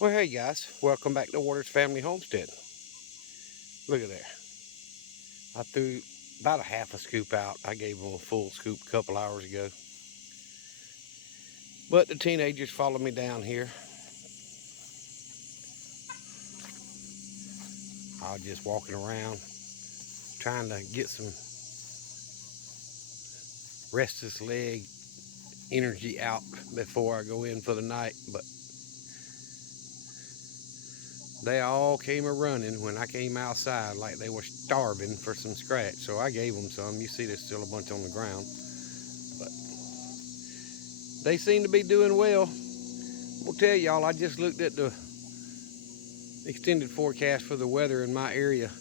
Well, hey guys, welcome back to Waters Family Homestead. Look at there. I threw about a half a scoop out. I gave them a full scoop a couple hours ago. But the teenagers followed me down here. I was just walking around trying to get some restless leg energy out before I go in for the night. But they all came a running when I came outside like they were starving for some scratch. So I gave them some. You see there's still a bunch on the ground. But they seem to be doing well. I'll tell y'all, I just looked at the extended forecast for the weather in my area,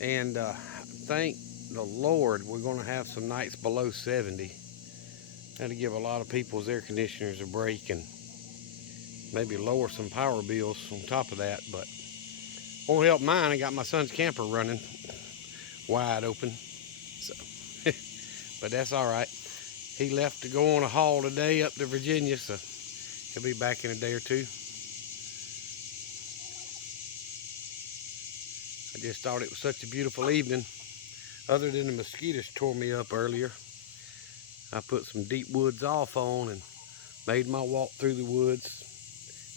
and thank the Lord we're going to have some nights below 70. That'll give a lot of people's air conditioners a break and maybe lower some power bills on top of that, but won't help mine. I got my son's camper running wide open, so but that's all right. He left to go on a haul today up to Virginia, so he'll be back in a day or two. I just thought it was such a beautiful evening. Other than the mosquitoes tore me up earlier, I put some Deep Woods Off on and made my walk through the woods.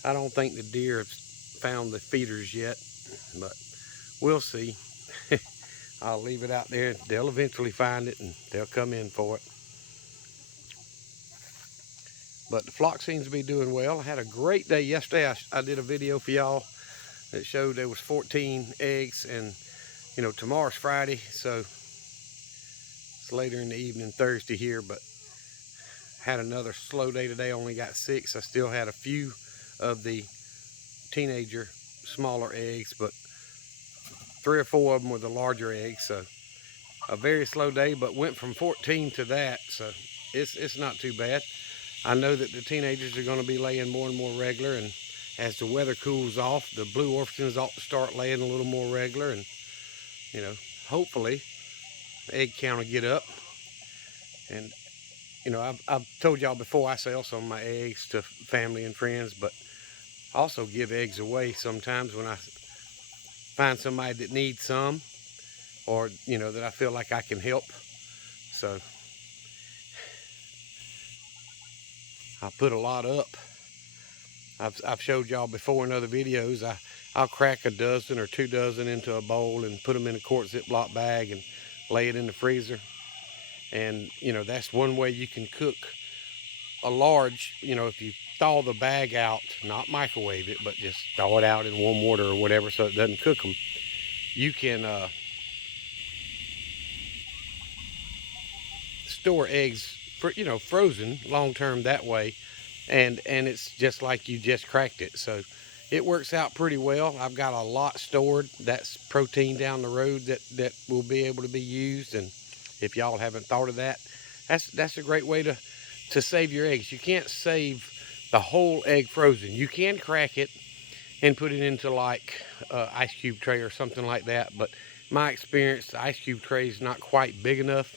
I don't think the deer have found the feeders yet, but we'll see. I'll leave it out there. They'll eventually find it and they'll come in for it. But the flock seems to be doing well. I had a great day yesterday. I did a video for y'all that showed there was 14 eggs, and you know, tomorrow's Friday, so it's later in the evening Thursday here, but had another slow day today. Only got 6. I still had a few of the teenager smaller eggs, but 3 or 4 of them were the larger eggs. So a very slow day, but went from 14 to that, so it's not too bad. I know that the teenagers are going to be laying more and more regular, and as the weather cools off, the blue orphans ought to start laying a little more regular, and you know, hopefully the egg count will get up. And you know, I've told y'all before, I sell some of my eggs to family and friends, but I also give eggs away sometimes when I find somebody that needs some, or you know, that I feel like I can help. So I put a lot up. I've showed y'all before in other videos. I'll crack a dozen or 2 dozen into a bowl and put them in a quart Ziploc bag and lay it in the freezer. And you know, that's one way you can cook a large, you know, if you thaw the bag out, not microwave it, but just thaw it out in warm water or whatever so it doesn't cook them. You can store eggs, for, you know, frozen long term that way, and it's just like you just cracked it. So it works out pretty well. I've got a lot stored. That's protein down the road that will be able to be used. And if y'all haven't thought of that, that's a great way to save your eggs. You can't save the whole egg frozen. You can crack it and put it into like ice cube tray or something like that, but my experience, the ice cube tray is not quite big enough.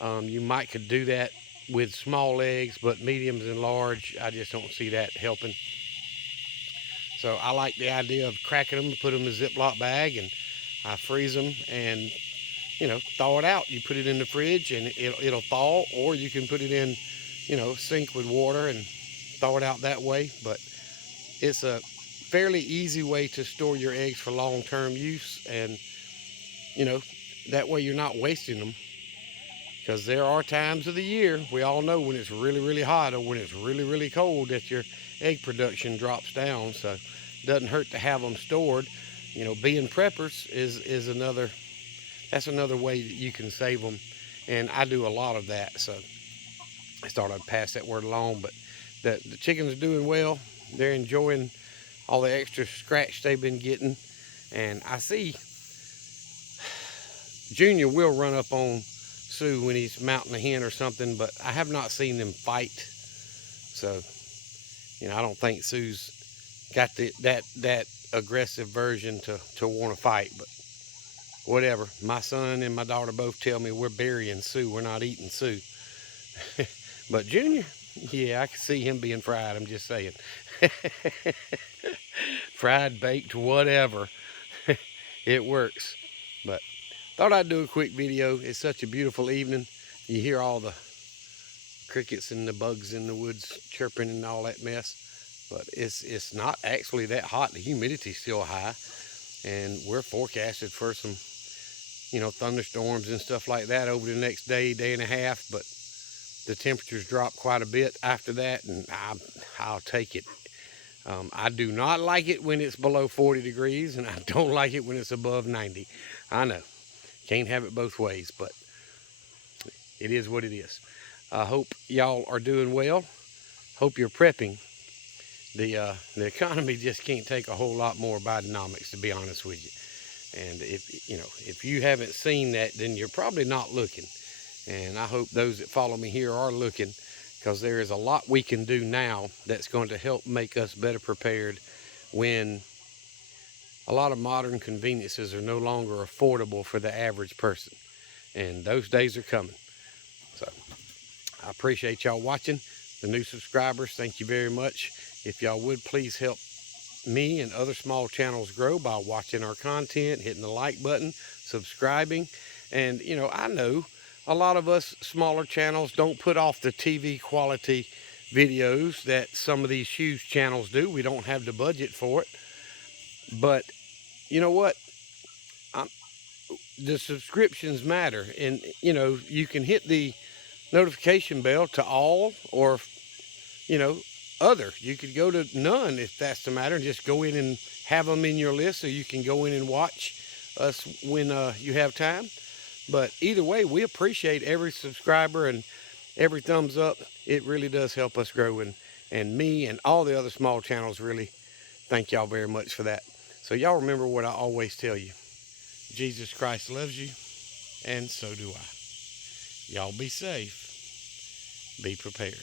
You might could do that with small eggs, but mediums and large, I just don't see that helping. So I like the idea of cracking them, put them in a Ziploc bag, and I freeze them and, you know, thaw it out. You put it in the fridge and it'll thaw, or you can put it in, you know, sink with water and thaw it out that way. But it's a fairly easy way to store your eggs for long-term use, and you know, that way you're not wasting them. Because there are times of the year, we all know, when it's really, really hot or when it's really, really cold, that your egg production drops down. So it doesn't hurt to have them stored. You know, being preppers is another, that's another way that you can save them. And I do a lot of that. So I thought I'd pass that word along. But the chickens are doing well. They're enjoying all the extra scratch they've been getting. And I see Junior will run up on Sue when he's mounting a hen or something, but I have not seen them fight. So, you know, I don't think Sue's got that aggressive version to want to fight, but whatever. My son and my daughter both tell me we're burying Sue. We're not eating Sue. But Junior, Yeah, I can see him being fried. I'm just saying. Fried, baked, whatever. It works. But thought I'd do a quick video. It's such a beautiful evening. You hear all the crickets and the bugs in the woods chirping and all that mess. But it's not actually that hot. The humidity's still high. And we're forecasted for some, thunderstorms and stuff like that over the next day, day and a half. But the temperatures drop quite a bit after that, and I'll take it. I do not like it when it's below 40 degrees, and I don't like it when it's above 90. I know, can't have it both ways, but it is what it is. I hope y'all are doing well. Hope you're prepping. The economy just can't take a whole lot more Bidenomics, to be honest with you. And if you haven't seen that, then you're probably not looking. And I hope those that follow me here are looking, because there is a lot we can do now that's going to help make us better prepared when a lot of modern conveniences are no longer affordable for the average person. And those days are coming. So I appreciate y'all watching. The new subscribers, thank you very much. If y'all would please help me and other small channels grow by watching our content, hitting the like button, subscribing. And I know a lot of us smaller channels don't put off the TV quality videos that some of these huge channels do. We don't have the budget for it. But you know what? The subscriptions matter. And you can hit the notification bell to all, or other. You could go to none if that's the matter, and just go in and have them in your list so you can go in and watch us when you have time. But either way, we appreciate every subscriber and every thumbs up. It really does help us grow, and me and all the other small channels really thank y'all very much for that. So y'all remember what I always tell you. Jesus Christ loves you, and so do I. Y'all be safe. Be prepared.